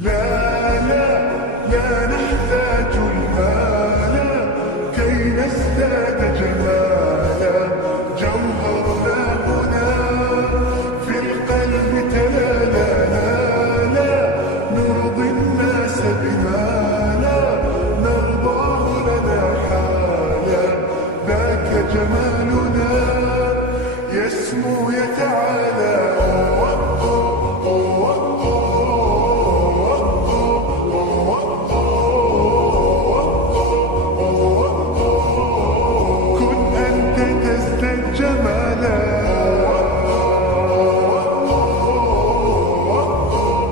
لا لا لا نحتاج المال كي نزداد جمالا. جوهرنا هنا في القلب تلالا. لا نرضي الناس بما لا نرضاه لنا حالا. ذاك جمالنا يسمو يتعالى.